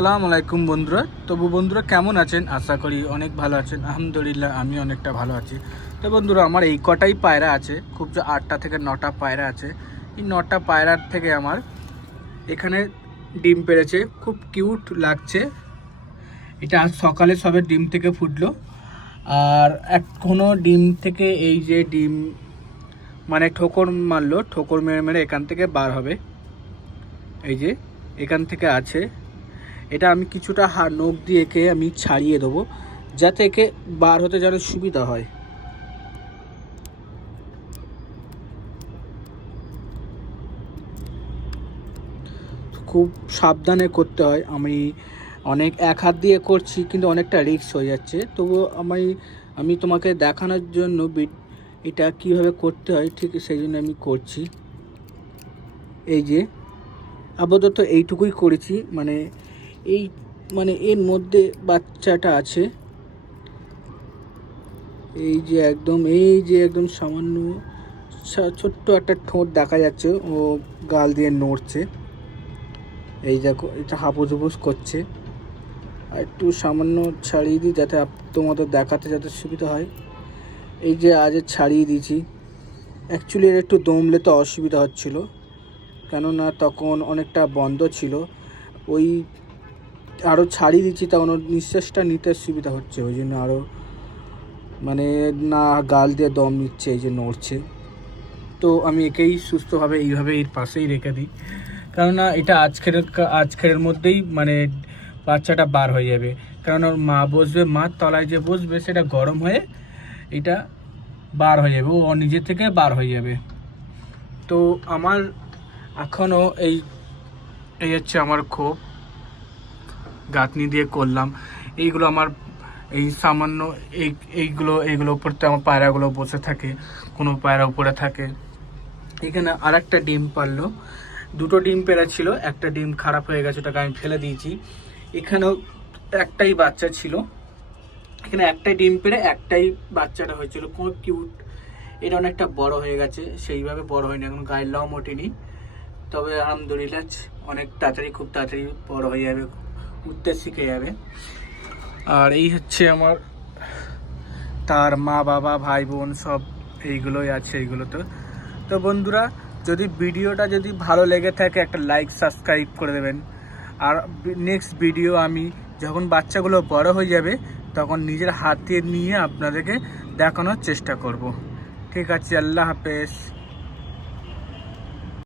আসসালামু আলাইকুম বন্ধুরা। তবু বন্ধুরা কেমন আছেন? আশা করি অনেক ভালো আছেন। আলহামদুলিল্লাহ আমি অনেকটা ভালো আছি। তো বন্ধুরা আমার এই কটাই পায়রা আছে, খুব যে 8টা থেকে 9টা পায়রা আছে। এই 9টা পায়রার থেকে আমার এখানে ডিম পেড়েছে, খুব কিউট লাগছে। এটা আজ সকালে সবে ডিম থেকে ফুটলো, আর এখনও ডিম থেকে এই যে ডিম মানে ঠোকর মারলো, ঠোকর মেরে মেরে এখান থেকে বার হবে। এই যে এখান থেকে আছে, এটা আমি কিছুটা নখ দিয়ে একে আমি ছাড়িয়ে দেবো, যাতে একে বার হতে যেন সুবিধা হয়। খুব সাবধানে করতে হয়। আমি অনেক এক হাত দিয়ে করছি, কিন্তু অনেকটা রিস্ক হয়ে যাচ্ছে। তবুও আমি তোমাকে দেখানোর জন্য এটা কিভাবে করতে হয় ঠিক সেই জন্য আমি করছি। এই যে আপাতত এইটুকুই করেছি, এই এর মধ্যে বাচ্চাটা আছে। এই যে একদম সামান্য ছোট্ট একটা ঠোঁট দেখা যাচ্ছে, ও গাল দিয়ে নড়ছে। এই দেখো, এটা হাপুস হুপুস করছে। আর একটু সামান্য ছাড়িয়ে দিই, যাতে তোমাদের দেখাতে যাতে সুবিধা হয়। এই যে আজ ছাড়িয়ে দিয়েছি। অ্যাকচুয়ালি এর একটু দমলে তো অসুবিধা হচ্ছিল, কেননা তখন অনেকটা বন্ধ ছিল। ওই আরও ছাড়িয়ে দিচ্ছি, তখন ওর নিঃশ্বাসটা নিতে সুবিধা হচ্ছে, ওই জন্য আরও না গাল দিয়ে দম নিচ্ছে, এই যে নড়ছে। তো আমি একেই সুস্থভাবে এইভাবে এর পাশেই রেখে দিই, কেননা এটা আজকের মধ্যেই বাচ্চাটা বার হয়ে যাবে। কারণ ওর মা বসবে, মার তলায় যে বসবে সেটা গরম হয়ে এটা বার হয়ে যাবে, ও নিজে থেকে বার হয়ে যাবে। তো আমার এখনও এই হচ্ছে আমার খোপ, গাঁথনি দিয়ে করলাম। এইগুলো আমার এই সামান্য এইগুলো উপর তো আমার পায়রাগুলো বসে থাকে, কোনো পায়রা উপরে থাকে। এখানে আর একটা ডিম পারলো, দুটো ডিম পেড়া ছিল, একটা ডিম খারাপ হয়ে গেছে, ওটাকে আমি ফেলে দিয়েছি। এখানেও একটাই বাচ্চা ছিল, এখানে একটাই ডিম পেড়ে একটাই বাচ্চাটা হয়েছিল, খুব কিউট। এটা অনেকটা বড় হয়ে গেছে, সেইভাবে বড় হয়নি, এখন গায়ের লম ওঠেনি। তবে আলহামদুলিল্লাহ অনেক খুব তাড়াতাড়ি বড় হয়ে যাবে, উঠতে শিখে যাবে। আর এই হচ্ছে আমার তার মা বাবা ভাই বোন সব এইগুলোই আছে এইগুলোতে। তো বন্ধুরা, যদি ভিডিওটা যদি ভালো লেগে থাকে একটা লাইক সাবস্ক্রাইব করে দেবেন। আর নেক্সট ভিডিও আমি যখন বাচ্চাগুলো বড় হয়ে যাবে তখন নিজের হাতে নিয়ে আপনাদেরকে দেখানোর চেষ্টা করব। ঠিক আছে, আল্লাহ হাফেজ।